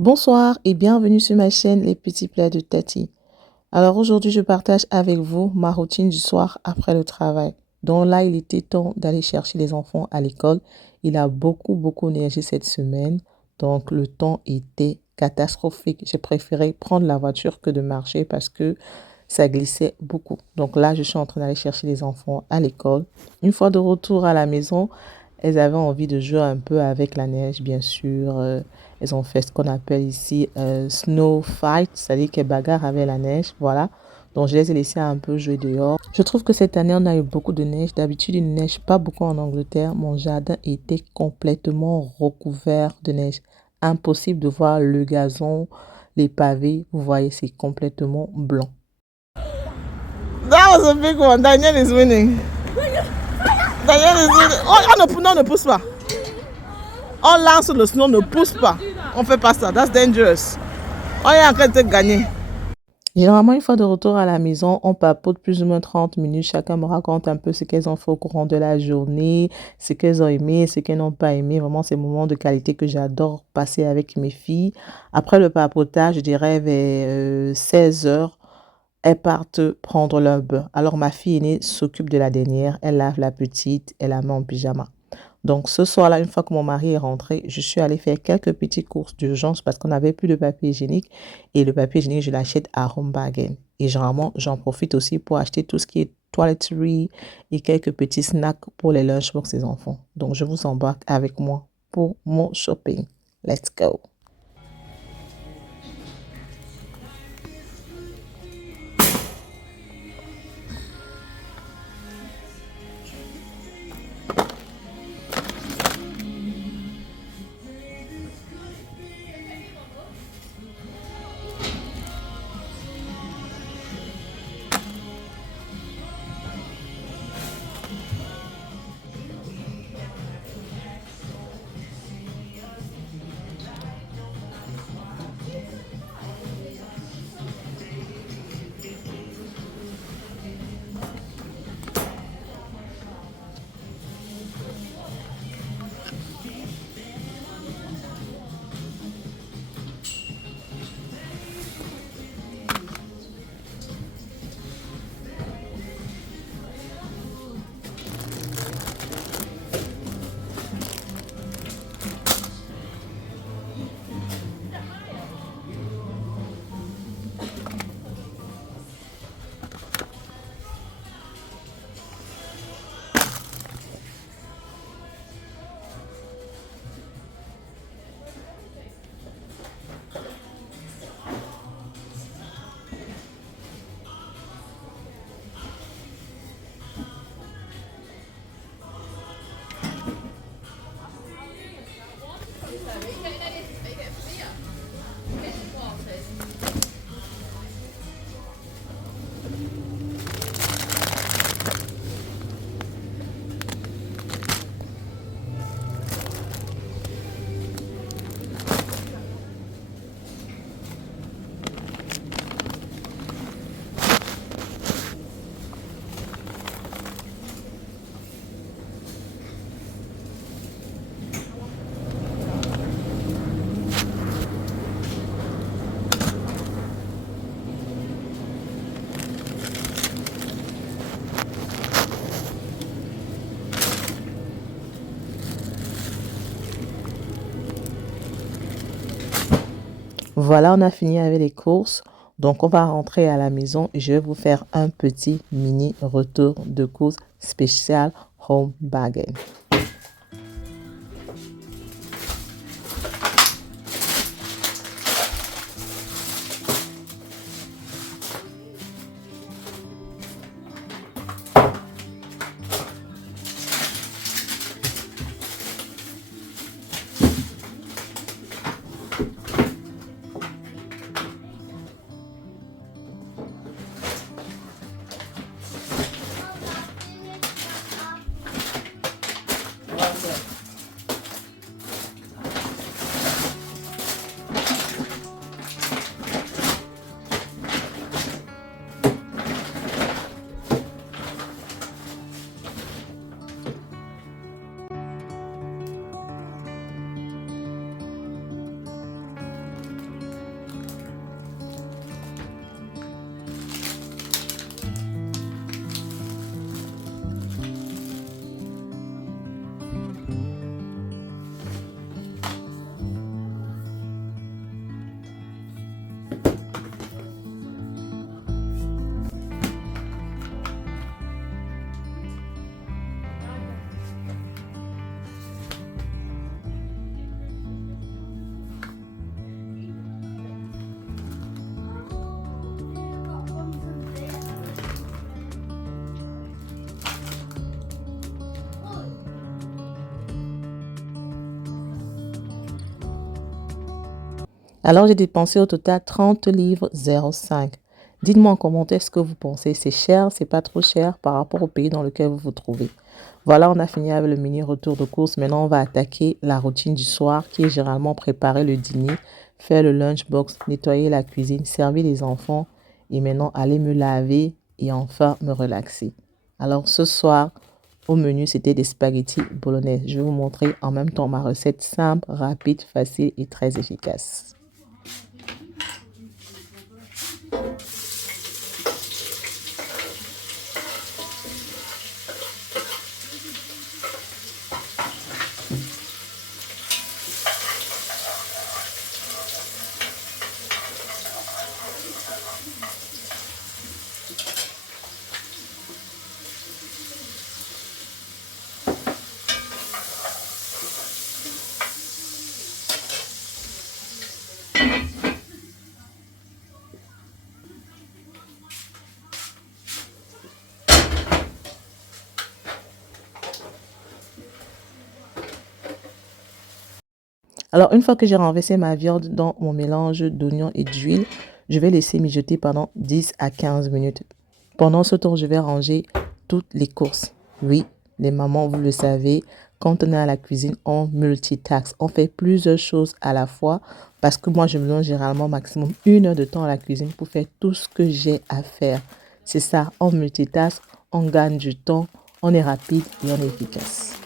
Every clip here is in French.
Bonsoir et bienvenue sur ma chaîne Les Petits Plats de Tati. Alors aujourd'hui, je partage avec vous ma routine du soir après le travail. Donc là, il était temps d'aller chercher les enfants à l'école. Il a beaucoup neigé cette semaine. Donc le temps était catastrophique. J'ai préféré prendre la voiture que de marcher parce que ça glissait beaucoup. Donc là, je suis en train d'aller chercher les enfants à l'école. Une fois de retour à la maison, elles avaient envie de jouer un peu avec la neige, bien sûr. Elles ont fait ce qu'on appelle ici snow fight, c'est-à-dire qu'elles bagarrent avec la neige. Voilà. Donc, je les ai laissées un peu jouer dehors. Je trouve que cette année, on a eu beaucoup de neige. D'habitude, il ne neige pas beaucoup en Angleterre. Mon jardin était complètement recouvert de neige. Impossible de voir le gazon, les pavés. Vous voyez, c'est complètement blanc. That was a big one. Daniel is winning. Daniel is winning. Oh, non, ne pousse pas. On lance le snow, ne pousse pas. On fait pas ça. That's dangerous. On est en train de te gagner. Généralement, une fois de retour à la maison, on papote plus ou moins 30 minutes. Chacun me raconte un peu ce qu'elles ont fait au courant de la journée, ce qu'elles ont aimé, ce qu'elles n'ont pas aimé. Vraiment, c'est un moment de qualité que j'adore passer avec mes filles. Après le papotage, je dirais vers 16 heures, elles partent prendre leur bain. Alors, ma fille aînée s'occupe de la dernière. Elle lave la petite, elle la met en pyjama. Donc, ce soir-là, une fois que mon mari est rentré, je suis allée faire quelques petites courses d'urgence parce qu'on n'avait plus de papier hygiénique. Et le papier hygiénique, je l'achète à Home Bargain. Et généralement, j'en profite aussi pour acheter tout ce qui est toiletterie et quelques petits snacks pour les lunchbox des enfants. Donc, je vous embarque avec moi pour mon shopping. Let's go! Voilà, on a fini avec les courses. Donc, on va rentrer à la maison et je vais vous faire un petit mini retour de course spécial Home Bargain. Alors, j'ai dépensé au total 30 livres 05. Dites-moi en commentaire ce que vous pensez. C'est cher, c'est pas trop cher par rapport au pays dans lequel vous vous trouvez. Voilà, on a fini avec le mini retour de course. Maintenant, on va attaquer la routine du soir qui est généralement préparer le dîner, faire le lunchbox, nettoyer la cuisine, servir les enfants et maintenant aller me laver et enfin me relaxer. Alors, ce soir, au menu, c'était des spaghettis bolognaises. Je vais vous montrer en même temps ma recette simple, rapide, facile et très efficace. Alors, une fois que j'ai renversé ma viande dans mon mélange d'oignons et d'huile, je vais laisser mijoter pendant 10 à 15 minutes. Pendant ce temps, je vais ranger toutes les courses. Oui, les mamans, vous le savez, quand on est à la cuisine, on multitask. On fait plusieurs choses à la fois parce que moi, je me donne généralement maximum 1 heure de temps à la cuisine pour faire tout ce que j'ai à faire. C'est ça, on multitask, on gagne du temps, on est rapide et on est efficace.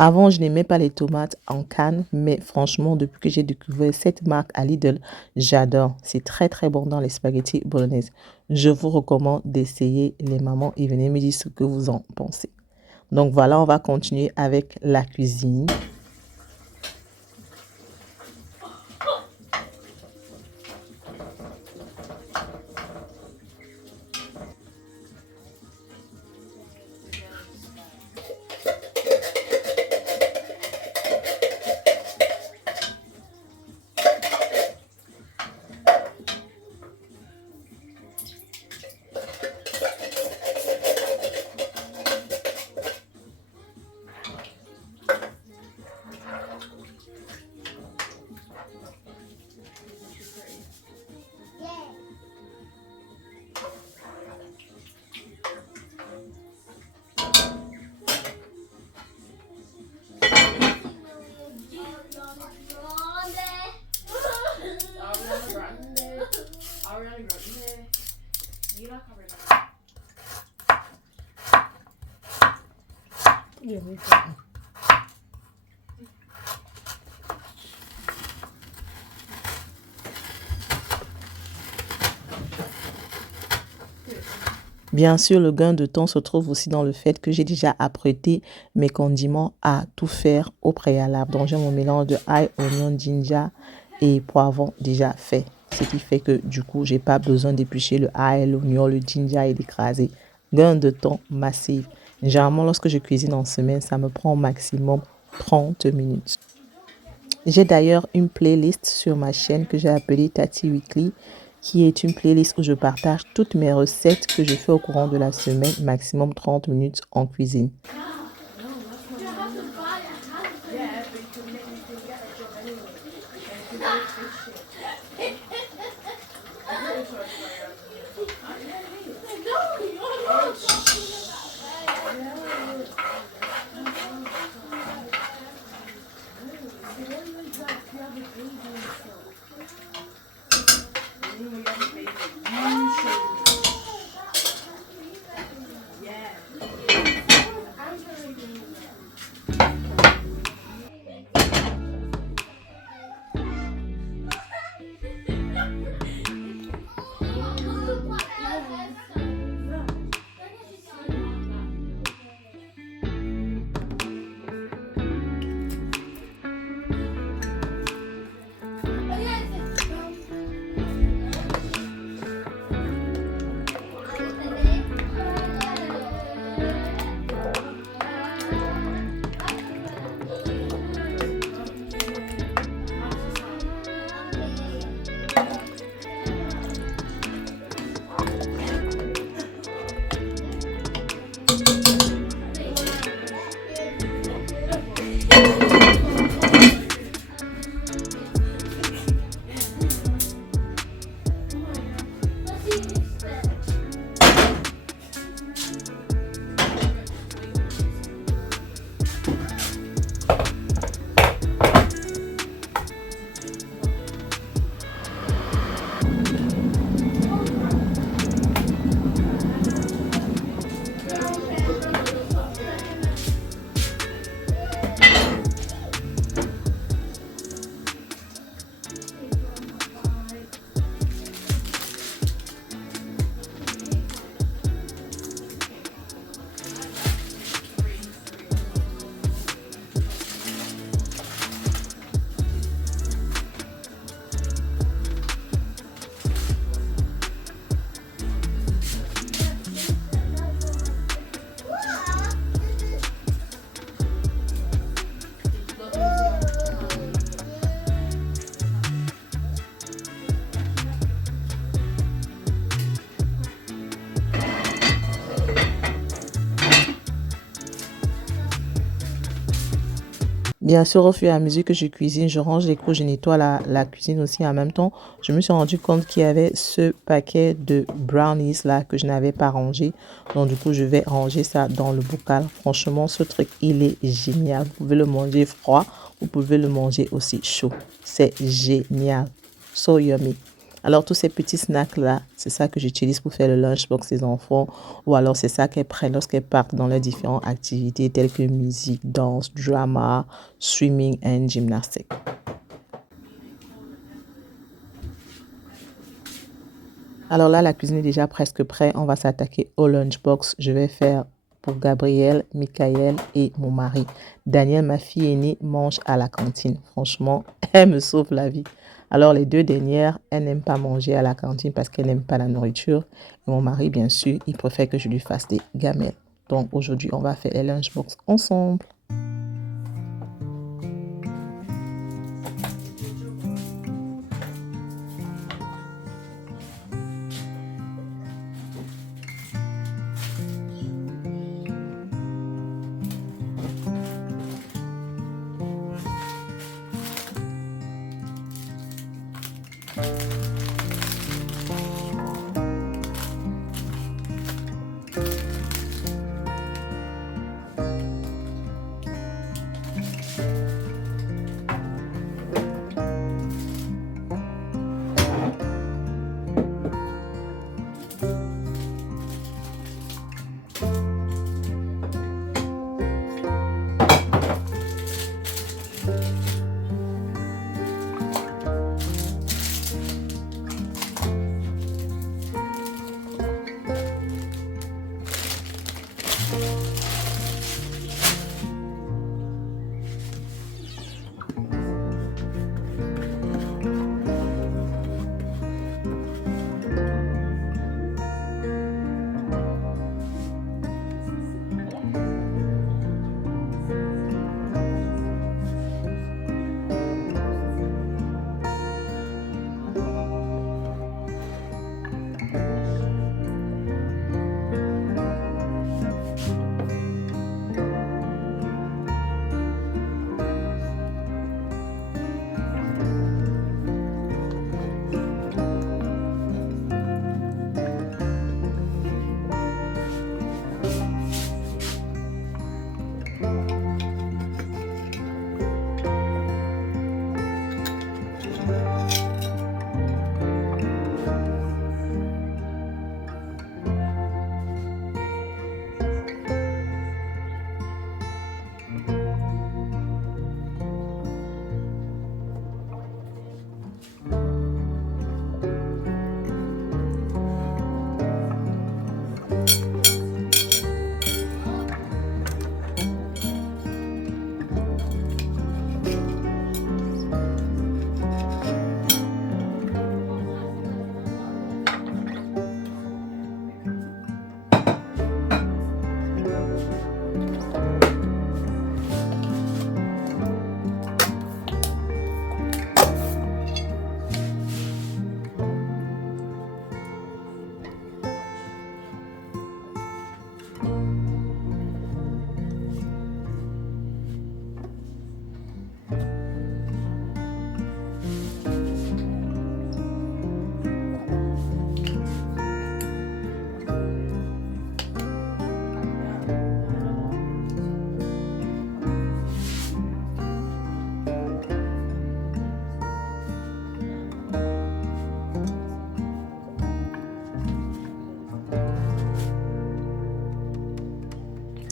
Avant, je n'aimais pas les tomates en canne, mais franchement, depuis que j'ai découvert cette marque à Lidl, j'adore. C'est très très bon dans les spaghettis bolognaises. Je vous recommande d'essayer les mamans et venez me dire ce que vous en pensez. Donc voilà, on va continuer avec la cuisine. Bien sûr, le gain de temps se trouve aussi dans le fait que j'ai déjà apprêté mes condiments à tout faire au préalable. Donc, j'ai mon mélange de ail, oignon, ginger et poivron déjà fait. Ce qui fait que du coup, j'ai pas besoin d'éplucher le ail, l'oignon, le ginger et d'écraser. Gain de temps massif. Généralement, lorsque je cuisine en semaine, ça me prend au maximum 30 minutes. J'ai d'ailleurs une playlist sur ma chaîne que j'ai appelée Tati Weekly, qui est une playlist où je partage toutes mes recettes que je fais au courant de la semaine, maximum 30 minutes en cuisine. Bien sûr, au fur et à mesure que je cuisine, je range les couches, je nettoie la cuisine aussi en même temps. Je me suis rendu compte qu'il y avait ce paquet de brownies là que je n'avais pas rangé. Donc du coup, je vais ranger ça dans le bocal. Franchement, ce truc, il est génial. Vous pouvez le manger froid, vous pouvez le manger aussi chaud. C'est génial. So yummy. Alors, tous ces petits snacks-là, c'est ça que j'utilise pour faire le lunchbox des enfants. Ou alors, c'est ça qu'elles prennent lorsqu'elles partent dans leurs différentes activités telles que musique, danse, drama, swimming et gymnastique. Alors là, la cuisine est déjà presque prête. On va s'attaquer au lunchbox. Je vais faire pour Gabriel, Michael et mon mari. Daniel, ma fille aînée, mange à la cantine. Franchement, elle me sauve la vie. Alors les deux dernières, elles n'aiment pas manger à la cantine parce qu'elles n'aiment pas la nourriture. Et mon mari, bien sûr, il préfère que je lui fasse des gamelles. Donc aujourd'hui, on va faire les lunchbox ensemble.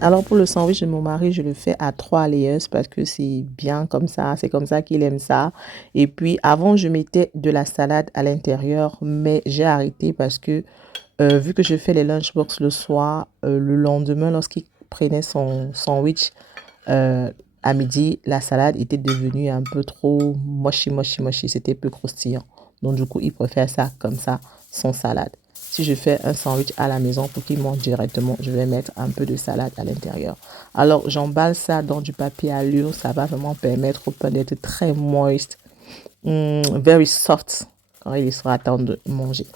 Alors pour le sandwich de mon mari, je le fais à 3 layers parce que c'est bien comme ça, c'est comme ça qu'il aime ça. Et puis avant, je mettais de la salade à l'intérieur, mais j'ai arrêté parce que vu que je fais les lunchbox le soir, le lendemain, lorsqu'il prenait son sandwich à midi, la salade était devenue un peu trop mochi, mochi, mochi, c'était peu croustillant. Donc du coup, il préfère ça comme ça, sans salade. Si je fais un sandwich à la maison pour qu'il mange directement, je vais mettre un peu de salade à l'intérieur. Alors, j'emballe ça dans du papier allure. Ça va vraiment permettre au pain d'être très moist, very soft quand il sera temps de manger.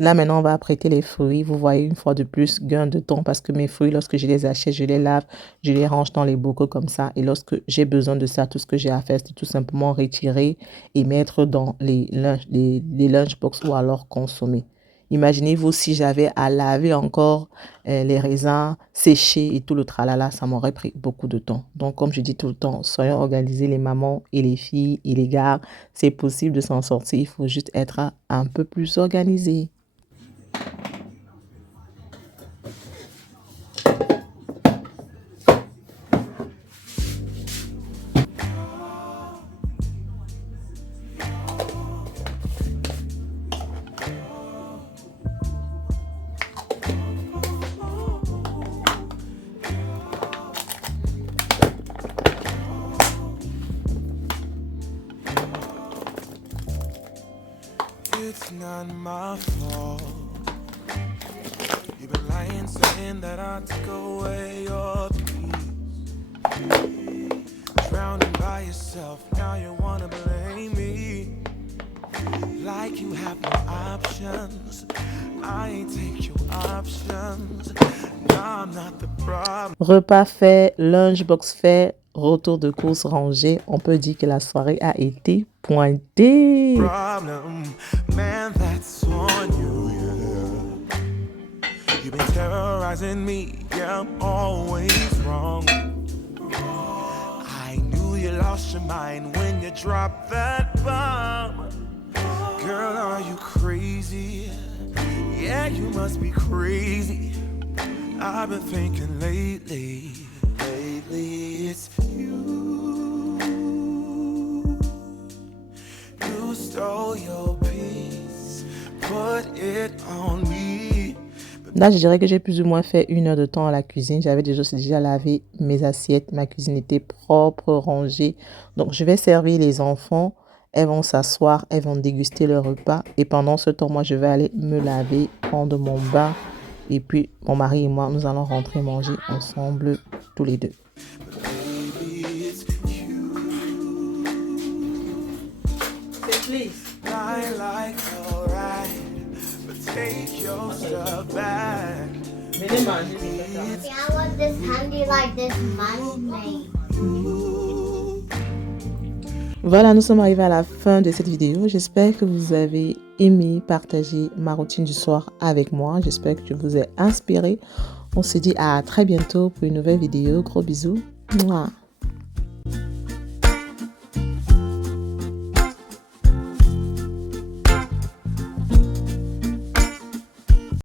Là, maintenant, on va apprêter les fruits. Vous voyez, une fois de plus, gain de temps parce que mes fruits, lorsque je les achète, je les lave, je les range dans les bocaux comme ça. Et lorsque j'ai besoin de ça, tout ce que j'ai à faire, c'est tout simplement retirer et mettre dans les lunchbox ou alors consommer. Imaginez-vous si j'avais à laver encore les raisins séchés et tout le tralala, ça m'aurait pris beaucoup de temps. Donc, comme je dis tout le temps, soyons organisés les mamans et les filles et les gars. C'est possible de s'en sortir, il faut juste être un peu plus organisé. It's not my fault. You've been lying, saying that I took away your peace. Drowning by yourself, now you wanna blame me. Like you have no options. I ain't take your options. Now I'm not the problem. Repas fait, lunchbox fait, retour de course rangé. On peut dire que la soirée a été pointée. Problem, man, that's on you, yeah. You've been terrorizing me, yeah, I'm always wrong. I knew you lost your mind when you dropped that bomb. Girl, are you crazy? Yeah, you must be crazy. I've been thinking lately it's you. You stole your peace, put it on me. Là, je dirais que j'ai plus ou moins fait 1 heure de temps à la cuisine. J'avais déjà lavé mes assiettes. Ma cuisine était propre, rangée. Donc, je vais servir les enfants. Elles vont s'asseoir, elles vont déguster leur repas. Et pendant ce temps, moi, je vais aller me laver, prendre mon bain. Et puis, mon mari et moi, nous allons rentrer manger ensemble, tous les deux. Baby, it's you. Please. I like alright, but take your stuff back. Yeah, I want this handy like this money made. Voilà, nous sommes arrivés à la fin de cette vidéo. J'espère que vous avez aimé partager ma routine du soir avec moi. J'espère que je vous ai inspiré. On se dit à très bientôt pour une nouvelle vidéo. Gros bisous. Mouah.